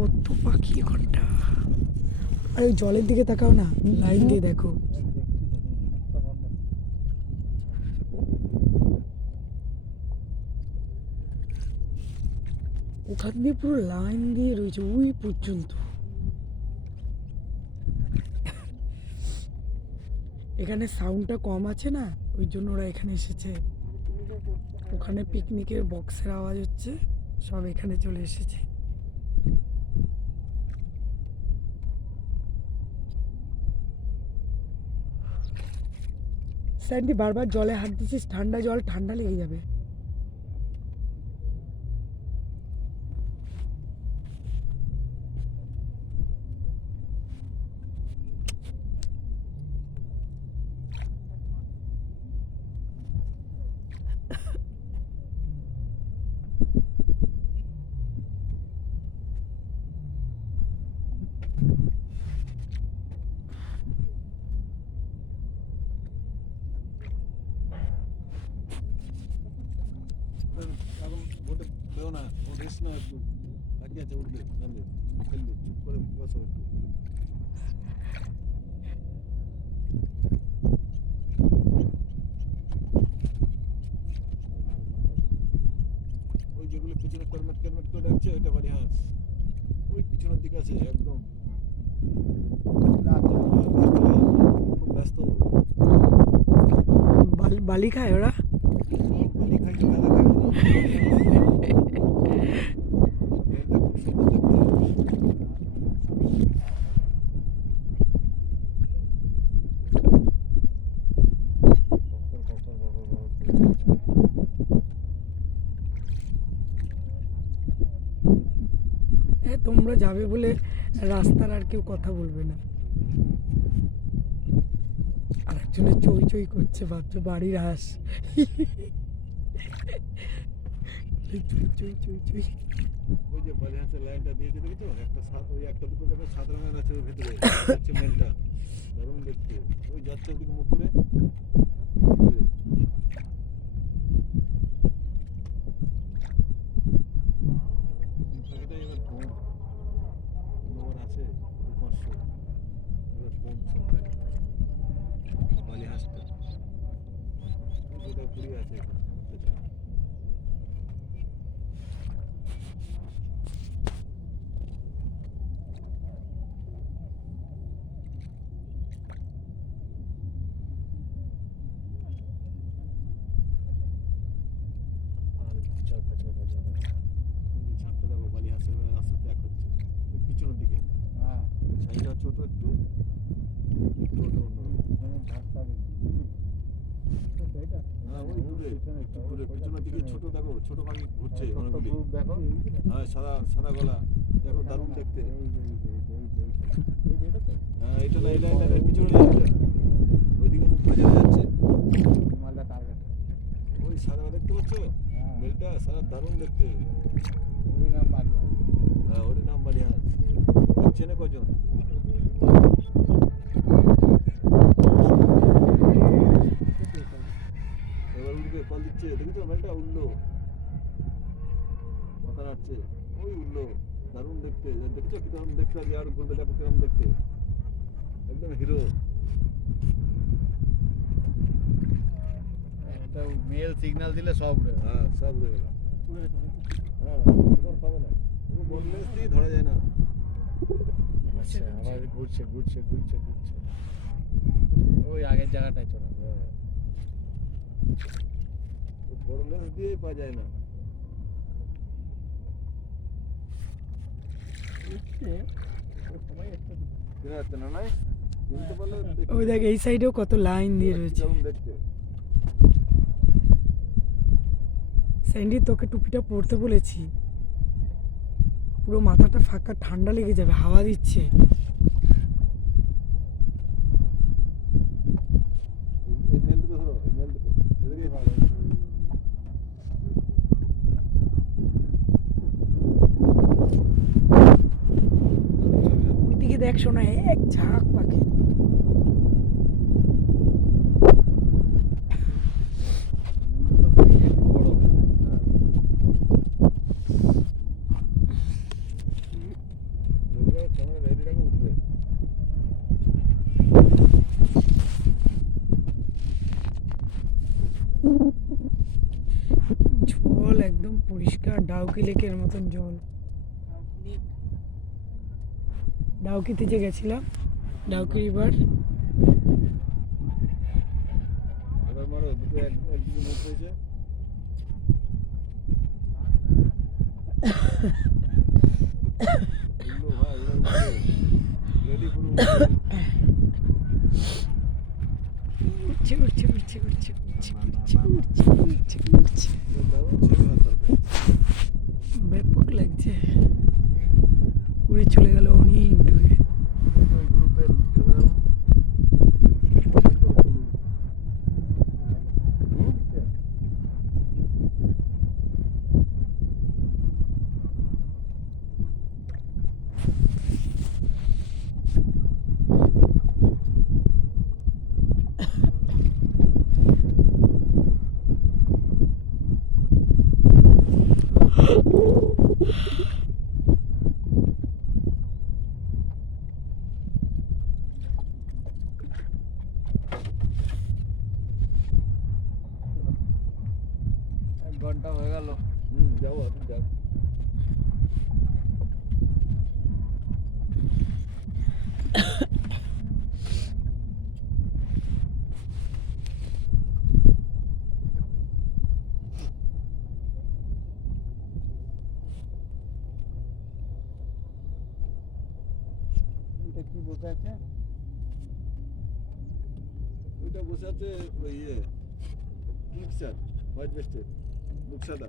কত পাখি এখানটা। আর ওই জলের দিকে তাকাও না, লাইন দিয়ে দেখো। ওখান দিয়ে পুরো লাইন দিয়ে রয়েছে ওই পর্যন্ত। এখানে সাউন্ডটা কম আছে না, ওই জন্য ওরা এখানে এসেছে। ওখানে পিকনিকের বক্সের আওয়াজ হচ্ছে, সব এখানে চলে এসেছে। স্যান্ডি বারবার জলে হাত দিচ্ছিস, ঠান্ডা জল, ঠান্ডা লেগে যাবে। এখন বোটে বেও না, ও রেস না, একটু বাকি আছে, উঠবে নামবে, ফেলবে, চুপ করে বসো একটু। ওই যেগুলো পিছনে কর্মেট কর্মেট করে ডাকছে ওইটা বাড়ি হাঁস, ওই পিছনের দিকে আছে একদম খুব ব্যস্ত। বালি খায় ওরা। বালি খাই কি গাঁদা খাই বলো? মেলটা খুব সুন্দর দেখতে। ককর ককর ককর ককর। হ্যাঁ, তোমরা যাবে বলে রাস্তার আর কেউ কথা বলবে না। আর একজনের চই চই করছে, ভাবছো বাড়ির হাঁস। চই চই চই চই। ওই যে বালি হাঁসের লাইনটা দিয়েছে দেখেছো, একটা ওই একটা দুটো দেখো সাদা রঙের আছে ওর ভেতরে, হচ্ছে মেলটা, দারুণ দেখতে। ওই যাচ্ছে ওদিকে মুখ করে। এটাই এবার কম, অন্যবার আছে 2-500, এবার কম সংখ্যায় বালি হাঁসটা। যেটা ঘুরে আছে এখানে পেছনে। আর চার পাঁচ ওই যে ঝাঁকটা দেখো, বালি হাঁসের রাস্তাতে এক হচ্ছে ওই পিছনের দিকে। হ্যাঁ, সাইজটা ছোট একটু, একটু ওটা অন্যরকম ঝাঁকটা দেখবি। হ্যাঁ, ওই দূরে একটু দূরে পিছনের দিকে ছোট দেখো, ছোট পাখি ঘুরছে অনেকগুলি। দেখো, হ্যাঁ, সাদা সাদা গলা দেখো, দারুণ দেখতে। হ্যাঁ, এটা না, এটা এটা পিছনে যাচ্ছে, ওইদিকে মুখ করে যাচ্ছে। ওই সাদা দেখতে পাচ্ছ মেলটা, সাদা দারুণ দেখতে। হ্যাঁ, ওরই নাম বালি হাঁস। চেনে কজন? এবার উঠবে, কল দিচ্ছে, দেখেছো মেলটা উঠলো, মাথা নাড়ছে, ওই উঠলো, দারুণ দেখতে। দেখেছো কিরকম দেখতে লাগে, আর ঘুরবে দেখো কিরকম দেখতে, একদম হিরো। একটা মেল সিগন্যাল দিলে সব উড়ে গেল। হ্যাঁ, সব উড়ে গেল। হ্যাঁ, এবার পাবে না, ওকে বললেস দিয়ে ধরা যায় না। আচ্ছা, আবার ঘুরছে ঘুরছে ঘুরছে ঘুরছে, ওই আগের জায়গাটায় চলে যাবে। বড়লেস দিয়েই পাওয়া যায় না। চেনা যাচ্ছে না, নাই চিনতে পারলে ওই দেখ, এই সাইডেও কত লাইন দিয়ে রয়েছে। দারুণ দেখতে। স্যান্ডি, তোকে টুপিটা পরতে বলেছি, পুরো মাথাটা ফাঁকা, ঠান্ডা লেগে যাবে, হাওয়া দিচ্ছে। এই মেল দুটো ধরো, এই মেল দুটো এদিকেই ভালো। ওইদিকে দেখ শোনা, এক ঝাঁক পাখি। বড় হয়। পরিষ্কার ডাউকি লেকের মতন জল। ডাউকিতে যে গেছিলাম, ডাউকি রিভার। এবার মারো দুটো একদিকে মুখ হয়েছে। উঠলো ভাই, এবার উঠলো। রেডি পুরো উঠলো। উঠছে উঠছে উঠছে উঠছে উঠছে উঠছে উঠছে উঠছে উঠছে। ছেড়ে দাও তারপর। ব্যাপক লাগছে, উড়ে চলে গেল অনেক দূরে। গ্রুপের চলে গেল। এক ঘন্টা হয়ে গেল। যাও আপনি যাও। এটা কি বসে আছে? ওইটা বসে আছে ওই ইয়ে, কিংফিশার, হোয়াইট ভেস্টেড, মুখ সাদা।